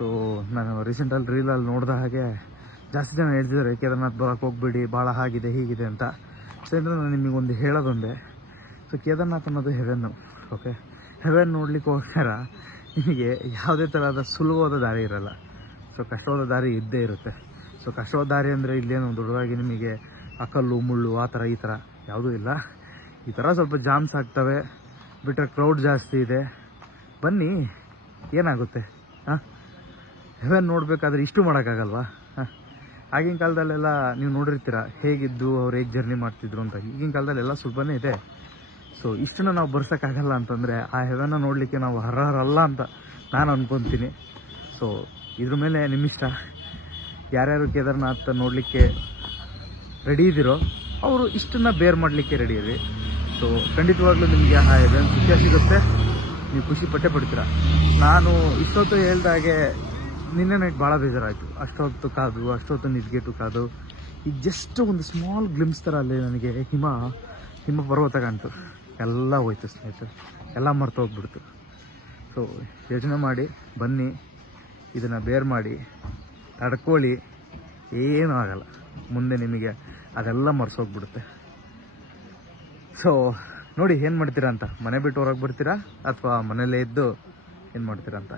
So ನಾನು ರೀಸೆಂಟಲ್ಲಿ ರೀಲಲ್ಲಿ ನೋಡಿದ ಹಾಗೆ ಜಾಸ್ತಿ ಜನ ಹೇಳ್ತಿದ್ದಾರೆ ಕೇದಾರ್ನಾಥ್ ಬರೋಕ್ಕೆ ಹೋಗ್ಬಿಡಿ, ಭಾಳ ಆಗಿದೆ ಹೀಗಿದೆ ಅಂತ. ಸೊ ಅಂದರೆ ನಾನು ನಿಮಗೊಂದು ಹೇಳೋದೊಂದೇ, ಸೊ ಕೇದಾರ್ನಾಥ್ ಅನ್ನೋದು ಹೆವೆನ್ನು. ಓಕೆ, ಹೆವೆನ್ ನೋಡ್ಲಿಕ್ಕೋಸ್ಕರ ನಿಮಗೆ ಯಾವುದೇ ಥರದ ಸುಲಭವಾದ ದಾರಿ ಇರೋಲ್ಲ. ಸೊ ಕಷ್ಟವಾದ ದಾರಿ ಇದ್ದೇ ಇರುತ್ತೆ. ಸೊ ಕಷ್ಟವಾದ ದಾರಿ ಅಂದರೆ ಇಲ್ಲೇನು ದೊಡ್ಡದಾಗಿ ನಿಮಗೆ ಕಲ್ಲು ಮುಳ್ಳು ಆ ಥರ ಈ ಥರ ಯಾವುದೂ ಇಲ್ಲ. ಈ ಥರ ಸ್ವಲ್ಪ ಜಾಮ್ಸ್ ಆಗ್ತವೆ, ಬಿಟ್ಟರೆ ಕ್ರೌಡ್ ಜಾಸ್ತಿ ಇದೆ. ಬನ್ನಿ, ಏನಾಗುತ್ತೆ? ಹಾಂ, ಹೆವೆನ್ ನೋಡಬೇಕಾದ್ರೆ ಇಷ್ಟು ಮಾಡೋಕ್ಕಾಗಲ್ವಾ? ಹಾಂ, ಆಗಿನ ಕಾಲದಲ್ಲೆಲ್ಲ ನೀವು ನೋಡಿರ್ತೀರ ಹೇಗಿದ್ದು ಅವ್ರು ಹೇಗೆ ಜರ್ನಿ ಮಾಡ್ತಿದ್ರು ಅಂತ. ಈಗಿನ ಕಾಲದಲ್ಲೆಲ್ಲ ಸ್ವಲ್ಪನೇ ಇದೆ. ಸೊ ಇಷ್ಟನ್ನು ನಾವು ಬರ್ಸೋಕ್ಕಾಗಲ್ಲ ಅಂತಂದರೆ ಆ ಹೆವೆನ್ನ ನೋಡಲಿಕ್ಕೆ ನಾವು ಅರ್ಹರಲ್ಲ ಅಂತ ನಾನು ಅಂದ್ಕೊತೀನಿ. ಸೊ ಇದ್ರ ಮೇಲೆ ನಿಮ್ಮಿಷ್ಟ. ಯಾರ್ಯಾರು ಕೇದಾರ್ನಾಥ್ ನೋಡಲಿಕ್ಕೆ ರೆಡಿ ಇದ್ದೀರೋ ಅವರು ಇಷ್ಟನ್ನು ಬೇರ್ ಮಾಡಲಿಕ್ಕೆ ರೆಡಿ ಇರಿ. ಸೊ ಖಂಡಿತವಾಗ್ಲೂ ನಿಮಗೆ ಆ ಹೆವೆನ್ ಸಿಗುತ್ತೆ, ನೀವು ಖುಷಿ ಪಟ್ಟೇ ಪಡ್ತೀರ. ನಾನು ಇಷ್ಟೊತ್ತು ಹೇಳ್ದಾಗೆ ನಿನ್ನೆ ನೈಟ್ ಭಾಳ ಬೇಜಾರಾಯಿತು. ಅಷ್ಟೊತ್ತು ಕಾದು, ಅಷ್ಟೊತ್ತು ನಿದ್ಗೆಟು ಕಾದು, ಈಗ ಜಸ್ಟ್ ಒಂದು ಸ್ಮಾಲ್ ಗ್ಲಿಮ್ಸ್ ಥರ ಅಲ್ಲಿ ನನಗೆ ಹಿಮ ಪರ್ವತ ಕಾಣ್ತು. ಎಲ್ಲ ಹೋಯ್ತು ಸ್ನೇಹಿತರೆ, ಎಲ್ಲ ಮರ್ತೋಗ್ಬಿಡ್ತು. ಸೊ ಯೋಚನೆ ಮಾಡಿ ಬನ್ನಿ, ಇದನ್ನು ಬೇರ್ ಮಾಡಿ ತಡ್ಕೊಳ್ಳಿ, ಏನೂ ಆಗಲ್ಲ. ಮುಂದೆ ನಿಮಗೆ ಅದೆಲ್ಲ ಮರೆಸೋಗ್ಬಿಡುತ್ತೆ. ಸೊ ನೋಡಿ ಏನು ಮಾಡ್ತೀರಾ ಅಂತ. ಮನೆ ಬಿಟ್ಟು ಹೊರಗೆ ಬರ್ತೀರಾ ಅಥವಾ ಮನೇಲೇ ಇದ್ದು ಏನು ಮಾಡ್ತೀರಾ ಅಂತ.